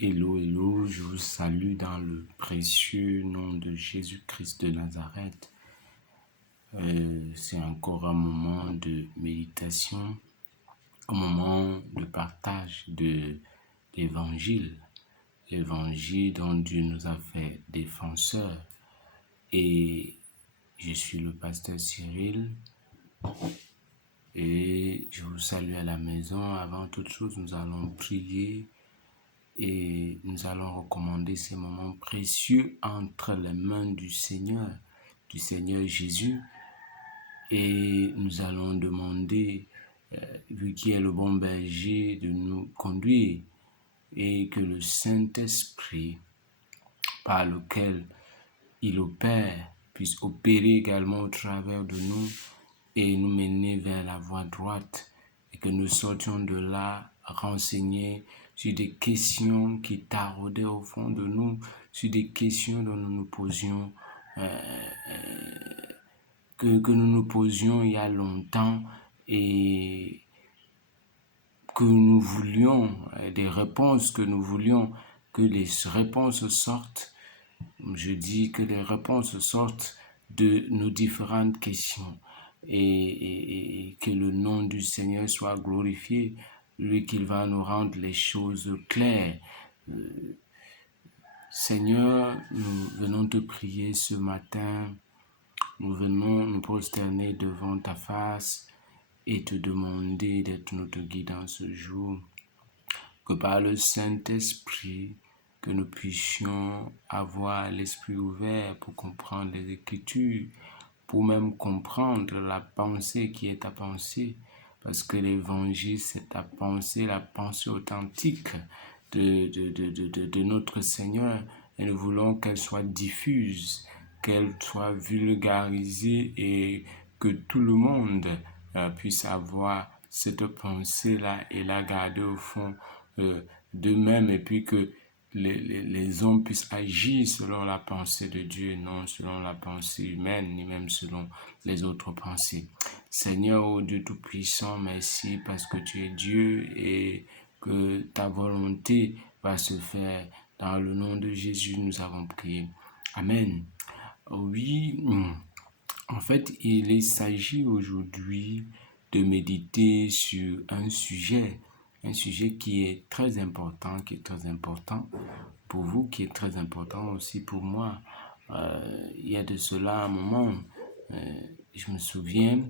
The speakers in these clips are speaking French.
Hello, hello, je vous salue dans le précieux nom de Jésus-Christ de Nazareth. C'est encore un moment de méditation, un moment de partage de l'évangile, l'évangile dont Dieu nous a fait défenseurs. Et je suis le pasteur Cyril et je vous salue à la maison. Avant toute chose, nous allons prier. Et nous allons recommander ces moments précieux entre les mains du Seigneur Jésus. Et nous allons demander, lui qui est le bon berger, de nous conduire et que le Saint-Esprit, par lequel il opère, puisse opérer également au travers de nous et nous mener vers la voie droite et que nous sortions de là renseignés sur des questions qui taraudaient au fond de nous, sur des questions dont nous nous posions, que nous nous posions il y a longtemps et que nous voulions, des réponses que nous voulions, que les réponses sortent. Je dis que les réponses sortent de nos différentes questions et que le nom du Seigneur soit glorifié, lui qu'il va nous rendre les choses claires. Seigneur, nous venons te prier ce matin, nous venons nous prosterner devant ta face et te demander d'être notre guide dans ce jour, que par le Saint-Esprit, que nous puissions avoir l'esprit ouvert pour comprendre les Écritures, pour même comprendre la pensée qui est ta pensée, parce que l'Évangile, c'est ta pensée, la pensée authentique de notre Seigneur, et nous voulons qu'elle soit diffuse, qu'elle soit vulgarisée et que tout le monde puisse avoir cette pensée-là et la garder au fond d'eux-mêmes, et puis que les hommes puissent agir selon la pensée de Dieu, non selon la pensée humaine, ni même selon les autres pensées. Seigneur, ô Dieu Tout-Puissant, merci parce que tu es Dieu et que ta volonté va se faire. Dans le nom de Jésus, nous avons prié. Amen. Oui, en fait, il s'agit aujourd'hui de méditer sur un sujet qui est très important, pour vous, qui est très important aussi pour moi. Il y a de cela un moment, je me souviens,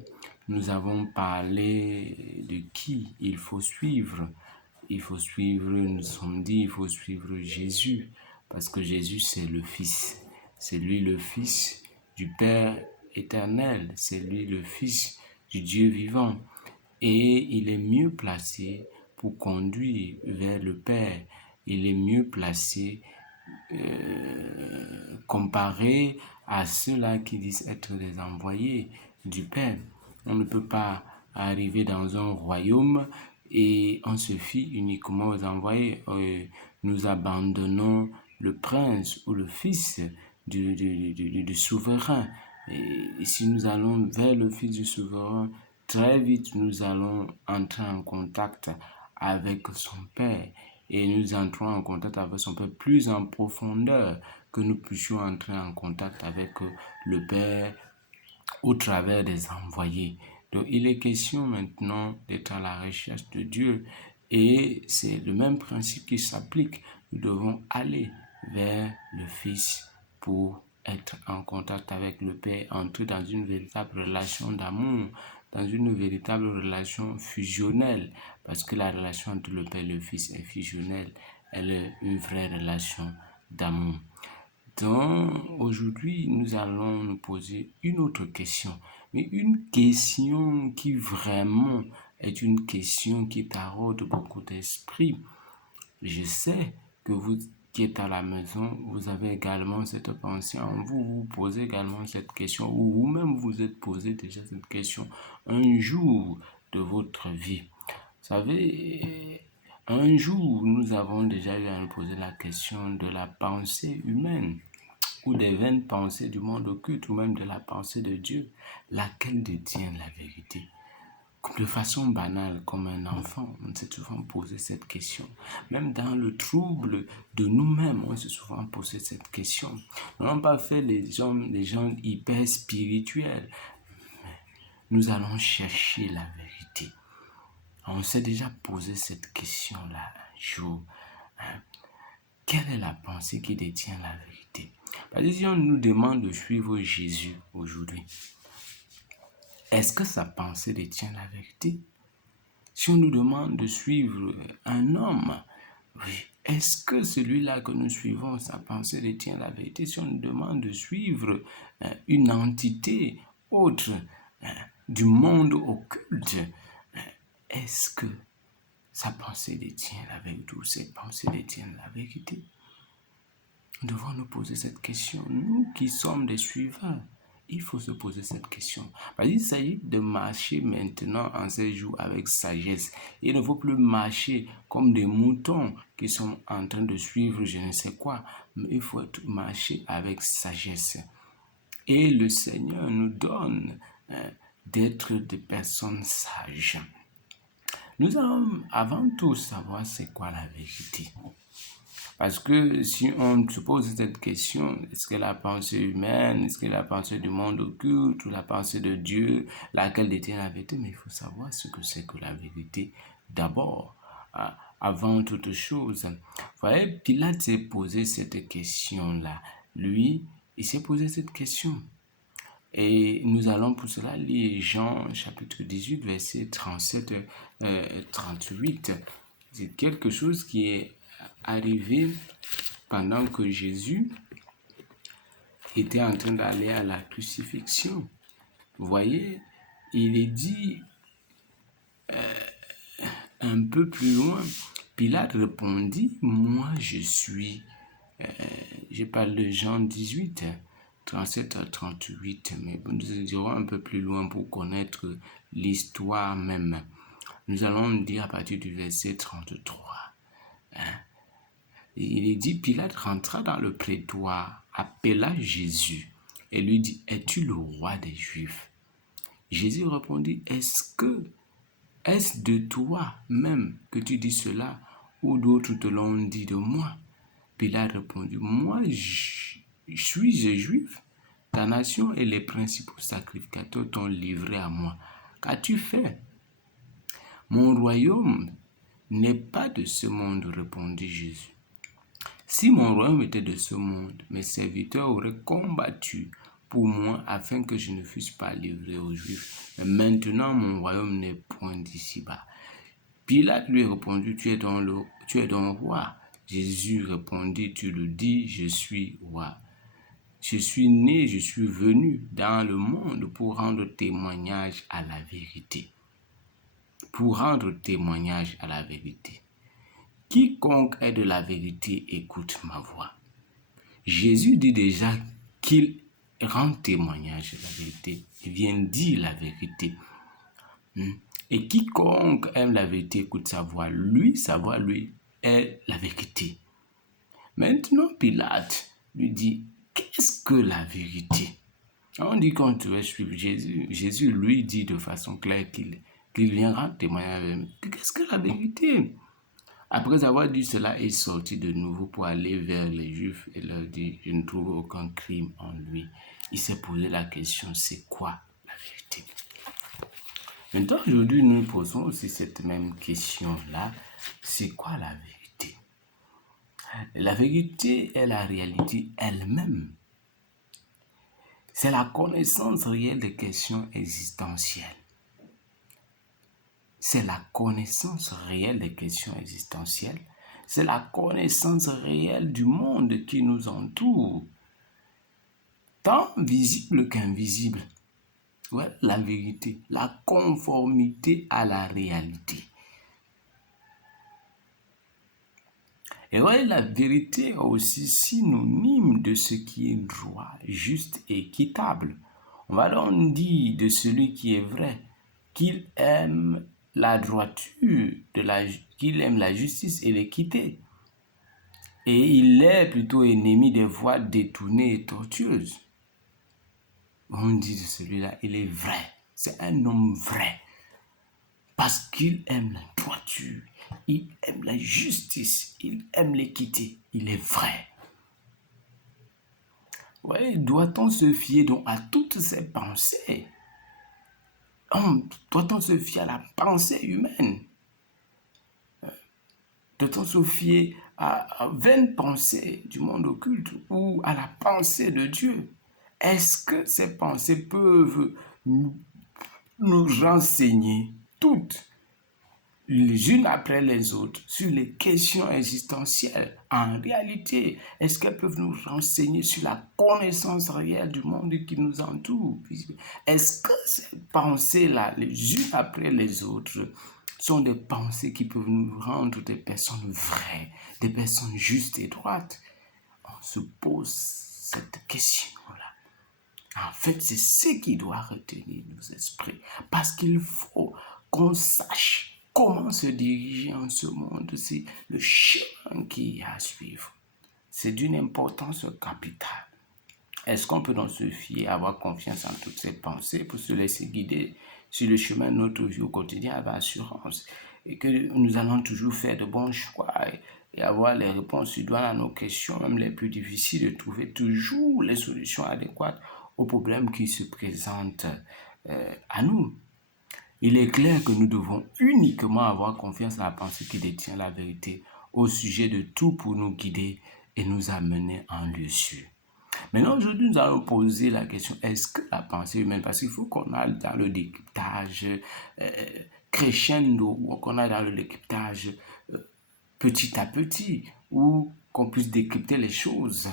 nous avons parlé de qui il faut suivre. Il faut suivre, nous sommes dit, il faut suivre Jésus, parce que Jésus c'est le Fils. C'est lui le Fils du Père éternel, c'est lui le Fils du Dieu vivant. Et il est mieux placé pour conduire vers le Père. Il est mieux placé comparé à ceux-là qui disent être des envoyés du Père. On ne peut pas arriver dans un royaume et on se fie uniquement aux envoyés. Nous abandonnons le prince ou le fils du souverain. Et si nous allons vers le fils du souverain, très vite nous allons entrer en contact avec son Père. Et nous entrons en contact avec son Père plus en profondeur que nous puissions entrer en contact avec le Père au travers des envoyés. Donc il est question maintenant d'être à la recherche de Dieu et c'est le même principe qui s'applique. Nous devons aller vers le Fils pour être en contact avec le Père, entrer dans une véritable relation d'amour, dans une véritable relation fusionnelle, parce que la relation entre le Père et le Fils est fusionnelle, elle est une vraie relation d'amour. Donc, aujourd'hui, nous allons nous poser une autre question, mais une question qui vraiment est une question qui taraude beaucoup d'esprit. Je sais que vous qui êtes à la maison, vous avez également cette pensée en vous, vous posez également cette question, ou vous-même vous êtes posé déjà cette question un jour de votre vie. Vous savez, un jour, nous avons déjà eu à nous poser la question de la pensée humaine ou des vaines pensées du monde occulte ou même de la pensée de Dieu, laquelle détient la vérité. de façon banale, comme un enfant, on s'est souvent posé cette question. Même dans le trouble de nous-mêmes, on s'est souvent posé cette question. Nous n'avons pas fait les gens hyper spirituels. Nous allons chercher la vérité. On s'est déjà posé cette question-là un jour. Quelle est la pensée qui détient la vérité? Parce que si on nous demande de suivre Jésus aujourd'hui, est-ce que sa pensée détient la vérité? Si on nous demande de suivre un homme, oui, est-ce que celui-là que nous suivons, sa pensée détient la vérité? Si on nous demande de suivre une entité autre du monde occulte, est-ce que sa pensée détient la vérité ou ses pensées détiennent la vérité? Nous devons nous poser cette question. Nous qui sommes des suivants, il faut se poser cette question. Parce qu'il s'agit de marcher maintenant en ces jours avec sagesse. Il ne faut plus marcher comme des moutons qui sont en train de suivre je ne sais quoi. Mais il faut marcher avec sagesse. Et le Seigneur nous donne d'être des personnes sages. Nous allons avant tout savoir c'est quoi la vérité. Parce que si on se pose cette question, est-ce que la pensée humaine, est-ce que la pensée du monde occulte ou la pensée de Dieu, laquelle détient la vérité? Mais il faut savoir ce que c'est que la vérité d'abord, avant toute chose. Vous voyez, Pilate s'est posé cette question-là. Lui, il s'est posé cette question. Et nous allons pour cela lire Jean chapitre 18, verset 37-38. C'est quelque chose qui est arrivé pendant que Jésus était en train d'aller à la crucifixion. Vous voyez, il est dit un peu plus loin, Pilate répondit, moi je suis, je parle de Jean 18, 37 à 38, mais nous irons un peu plus loin pour connaître l'histoire même. Nous allons dire à partir du verset 33. Il est dit, Pilate rentra dans le prétoire, appela Jésus et lui dit, es-tu le roi des Juifs? Jésus répondit, est-ce de toi même que tu dis cela ou d'autres te l'ont dit de moi? Pilate répondit, moi, suis-je juif? Ta nation et les principaux sacrificateurs t'ont livré à moi. Qu'as-tu fait? Mon royaume n'est pas de ce monde, répondit Jésus. Si mon royaume était de ce monde, mes serviteurs auraient combattu pour moi afin que je ne fusse pas livré aux Juifs. Mais maintenant, mon royaume n'est point d'ici-bas. Pilate lui répondit, tu es donc roi. Jésus répondit, tu le dis, je suis roi. Je suis né, je suis venu dans le monde pour rendre témoignage à la vérité. Pour rendre témoignage à la vérité. Quiconque est de la vérité écoute ma voix. Jésus dit déjà qu'il rend témoignage à la vérité. Il vient dire la vérité. Et quiconque aime la vérité écoute sa voix. Sa voix, lui, est la vérité. Maintenant, Pilate lui dit, qu'est-ce que la vérité? On dit qu'on devait suivre Jésus. Jésus, lui, dit de façon claire qu'il vient rendre témoignage. Qu'est-ce que la vérité? Après avoir dit cela, il est sorti de nouveau pour aller vers les Juifs et leur dit, je ne trouve aucun crime en lui. Il s'est posé la question, c'est quoi la vérité? Maintenant, aujourd'hui, nous posons aussi cette même question-là. C'est quoi la vérité? La vérité est la réalité elle-même. C'est la connaissance réelle des questions existentielles. C'est la connaissance réelle des questions existentielles. C'est la connaissance réelle du monde qui nous entoure, tant visible qu'invisible. Ouais, la vérité, la conformité à la réalité. Et ouais, la vérité est aussi synonyme de ce qui est droit, juste et équitable. On va donc dire de celui qui est vrai qu'il aime la droiture, qu'il aime la justice et l'équité. Et il est plutôt ennemi des voies détournées et tortueuses. On dit de celui-là, il est vrai. C'est un homme vrai. Parce qu'il aime la droiture, il aime la justice, il aime l'équité, il est vrai. Oui, doit-on se fier donc à toutes ces pensées? Doit-on se fier à la pensée humaine? Doit-on se fier à vaines pensées du monde occulte ou à la pensée de Dieu? Est-ce que ces pensées peuvent nous renseigner toutes les unes après les autres sur les questions existentielles? En réalité, est-ce qu'elles peuvent nous renseigner sur la connaissance réelle du monde qui nous entoure? Est-ce que ces pensées-là, les unes après les autres, sont des pensées qui peuvent nous rendre des personnes vraies, des personnes justes et droites? On se pose cette question-là. En fait, c'est ce qui doit retenir nos esprits. Parce qu'il faut qu'on sache comment se diriger en ce monde. C'est le chemin qu'il y a à suivre. C'est d'une importance capitale. Est-ce qu'on peut donc se fier, avoir confiance en toutes ces pensées pour se laisser guider sur le chemin de notre vie au quotidien avec assurance et que nous allons toujours faire de bons choix et avoir les réponses idoines à nos questions, même les plus difficiles, de trouver toujours les solutions adéquates aux problèmes qui se présentent à nous? Il est clair que nous devons uniquement avoir confiance à la pensée qui détient la vérité au sujet de tout pour nous guider et nous amener en lieu sûr. Maintenant, aujourd'hui, nous allons poser la question, est-ce que la pensée humaine, parce qu'il faut qu'on aille dans le décryptage crescendo, ou qu'on aille dans le décryptage petit à petit, ou qu'on puisse décrypter les choses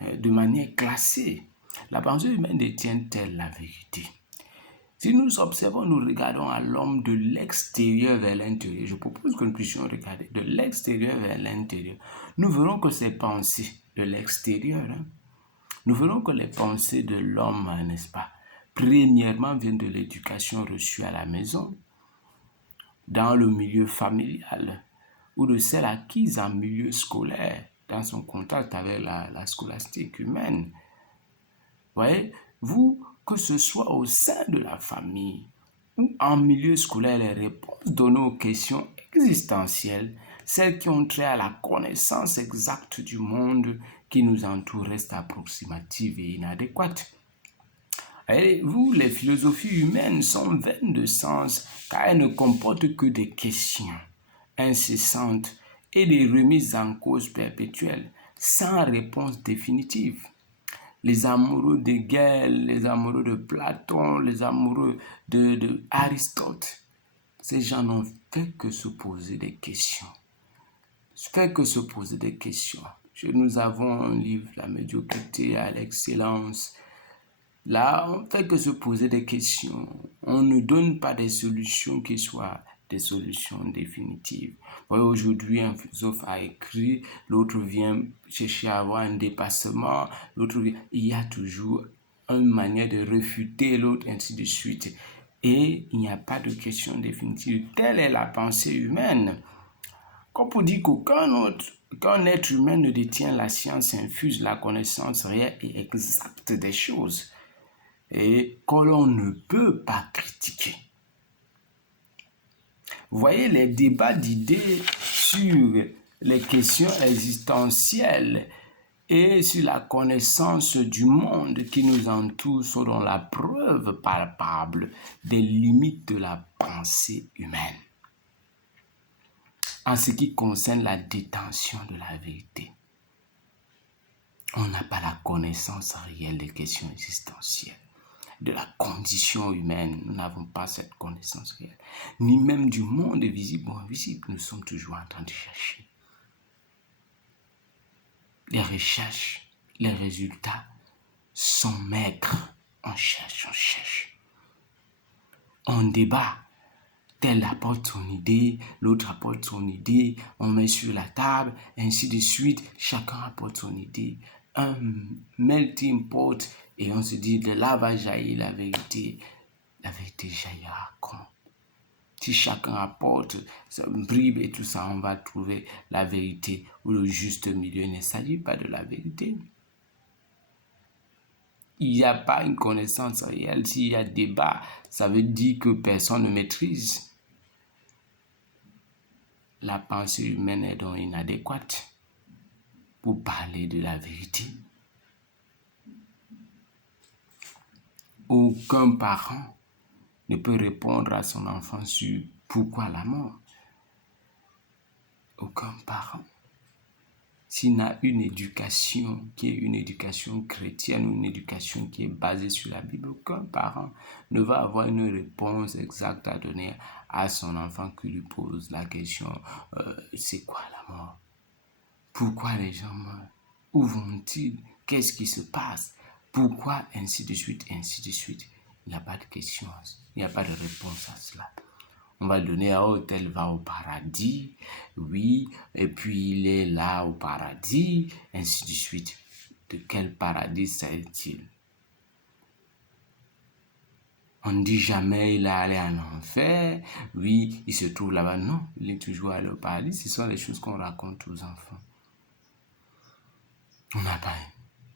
de manière classée. La pensée humaine détient-elle la vérité? Si nous observons, nous regardons à l'homme de l'extérieur vers l'intérieur, je propose que nous puissions regarder de l'extérieur vers l'intérieur, nous verrons que ces pensées de l'extérieur, nous verrons que les pensées de l'homme, n'est-ce pas, premièrement viennent de l'éducation reçue à la maison, dans le milieu familial, ou de celle acquise en milieu scolaire, dans son contact avec la scolastique humaine. Voyez, vous, que ce soit au sein de la famille ou en milieu scolaire, les réponses données aux questions existentielles, celles qui ont trait à la connaissance exacte du monde qui nous entoure, restent approximatives et inadéquates. Et vous, les philosophies humaines sont vaines de sens car elles ne comportent que des questions incessantes et des remises en cause perpétuelles, sans réponse définitive. Les amoureux d'Hegel, les amoureux de Platon, les amoureux de Aristote, ces gens n'ont fait que se poser des questions. Fait que se poser des questions. Nous avons un livre, La médiocrité à l'excellence. Là, on ne fait que se poser des questions. On ne donne pas des solutions qui soient des solutions définitives. Aujourd'hui, un philosophe a écrit, l'autre vient chercher à avoir un dépassement, l'autre vient... Il y a toujours une manière de réfuter l'autre, ainsi de suite. Et il n'y a pas de question définitive. Telle est la pensée humaine. Comme pour dire qu'aucun être humain ne détient la science infuse, la connaissance réelle et exacte des choses, et que l'on ne peut pas critiquer. Vous voyez, les débats d'idées sur les questions existentielles et sur la connaissance du monde qui nous entoure sont dans la preuve palpable des limites de la pensée humaine. En ce qui concerne la détention de la vérité, on n'a pas la connaissance réelle des questions existentielles, de la condition humaine. Nous n'avons pas cette connaissance réelle, ni même du monde visible ou invisible. Nous sommes toujours en train de chercher. Les recherches, les résultats sont maigres. On cherche. On débat. Tel apporte son idée, l'autre apporte son idée, on met sur la table, ainsi de suite, chacun apporte son idée. Un melting pot, et on se dit, de là va jaillir la vérité. La vérité jaillira quand? Si chacun apporte une bribe et tout ça, on va trouver la vérité ou le juste milieu. Il ne s'agit pas de la vérité. Il n'y a pas une connaissance réelle. S'il y a débat, ça veut dire que personne ne maîtrise. la pensée humaine est donc inadéquate pour parler de la vérité. Aucun parent ne peut répondre à son enfant sur pourquoi la mort. Aucun parent. S'il n'a une éducation qui est une éducation chrétienne ou une éducation qui est basée sur la Bible, aucun parent ne va avoir une réponse exacte à donner à son enfant qui lui pose la question c'est quoi la mort? Pourquoi les gens meurent? Où vont-ils? Qu'est-ce qui se passe? Pourquoi? Ainsi de suite, ainsi de suite. Il n'y a pas de question, il n'y a pas de réponse à cela. On va donner à tel va au paradis, oui, et puis il est là au paradis, ainsi de suite. De quel paradis s'agit-il? On ne dit jamais il est allé en enfer, oui, il se trouve là-bas. Non, il est toujours allé au paradis. Ce sont les choses qu'on raconte aux enfants. On n'a pas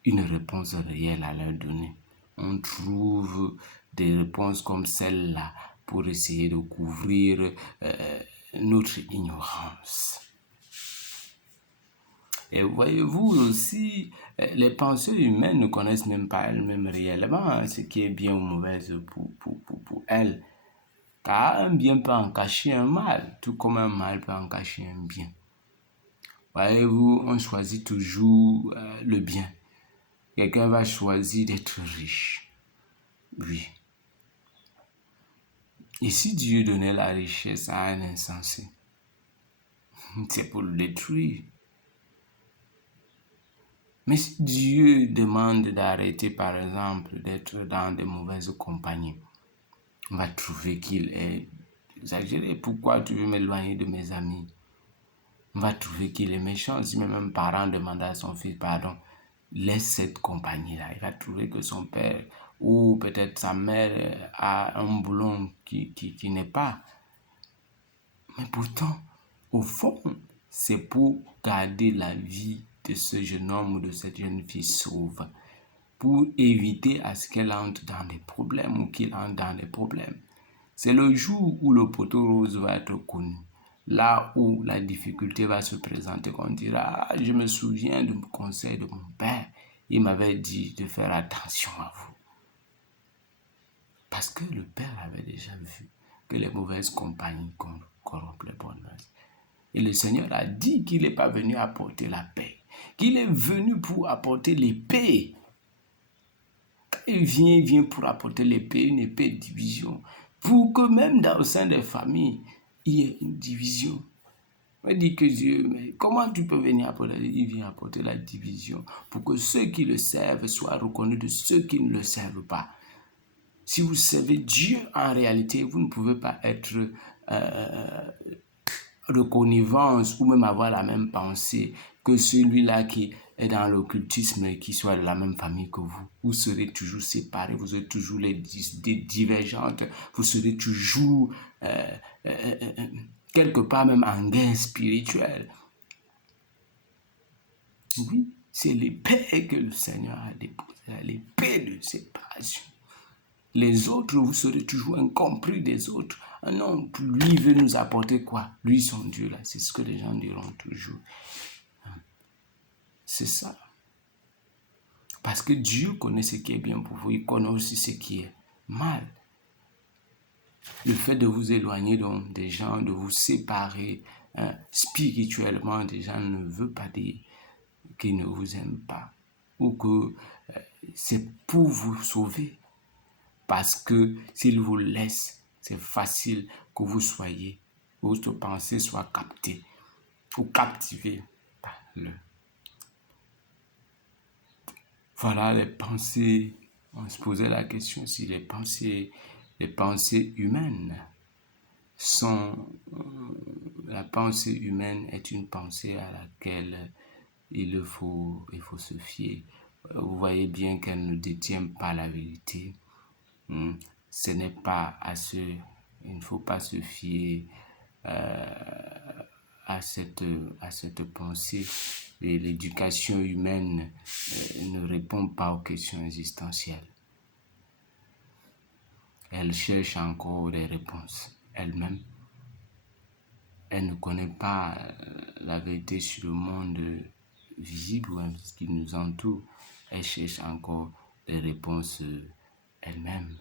une réponse réelle à leur donner. On trouve des réponses comme celle-là pour essayer de couvrir notre ignorance. Et voyez-vous aussi, les pensées humaines ne connaissent même pas elles-mêmes réellement ce qui est bien ou mauvais pour elles. Car un bien peut en cacher un mal, tout comme un mal peut en cacher un bien. Voyez-vous, on choisit toujours le bien. Quelqu'un va choisir d'être riche. Oui. Et si Dieu donnait la richesse à un insensé, c'est pour le détruire. Mais si Dieu demande d'arrêter, par exemple, d'être dans de mauvaises compagnies, on va trouver qu'il est exagéré. Pourquoi tu veux m'éloigner de mes amis? On va trouver qu'il est méchant. Si même un parent demande à son fils, pardon, laisse cette compagnie-là. Il va trouver que son père ou peut-être sa mère a un boulon qui n'est pas. Mais pourtant, au fond, c'est pour garder la vie de ce jeune homme ou de cette jeune fille sauve, pour éviter à ce qu'elle entre dans des problèmes ou qu'il entre dans des problèmes. C'est le jour où le poteau rose va être connu, là où la difficulté va se présenter, qu'on dira je me souviens du conseil de mon père, il m'avait dit de faire attention à vous. Parce que le père avait déjà vu que les mauvaises compagnies corrompent les bonnes mœurs. Et le Seigneur a dit qu'il n'est pas venu apporter la paix, qu'il est venu pour apporter l'épée. Quand il vient pour apporter l'épée, une épée de division, pour que même au sein des familles, il y ait une division. On dit que Dieu, mais comment tu peux venir apporter? Il vient apporter la division pour que ceux qui le servent soient reconnus de ceux qui ne le servent pas. Si vous servez Dieu en réalité, vous ne pouvez pas être de connivence ou même avoir la même pensée que celui-là qui est dans l'occultisme et qui soit de la même famille que vous. Vous serez toujours séparés, vous serez toujours des divergentes, vous serez toujours quelque part même en guerre spirituelle. Oui, c'est l'épée que le Seigneur a déposée, l'épée de séparation. Les autres, vous serez toujours incompris des autres. Ah non, lui veut nous apporter quoi? Lui, son Dieu, là. C'est ce que les gens diront toujours. C'est ça. Parce que Dieu connaît ce qui est bien pour vous. Il connaît aussi ce qui est mal. Le fait de vous éloigner donc des gens, de vous séparer spirituellement des gens ne veut pas dire qu'ils ne vous aiment pas. Ou que c'est pour vous sauver. Parce que s'il vous laisse, c'est facile que vous soyez, votre pensée soit captée ou captivée par le. Voilà les pensées. On se posait la question si les pensées humaines sont. La pensée humaine est une pensée à laquelle il faut se fier. Vous voyez bien qu'elle ne détient pas la vérité. Ce n'est pas il ne faut pas se fier à cette pensée. Et l'éducation humaine ne répond pas aux questions existentielles. Elle cherche encore des réponses elle-même. elle ne connaît pas la vérité sur le monde visible ou ce qui nous entoure. Elle cherche encore les réponses elle-même.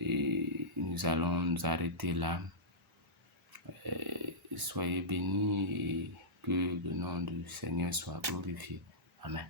Et nous allons nous arrêter là. Soyez bénis et que le nom du Seigneur soit glorifié. Amen.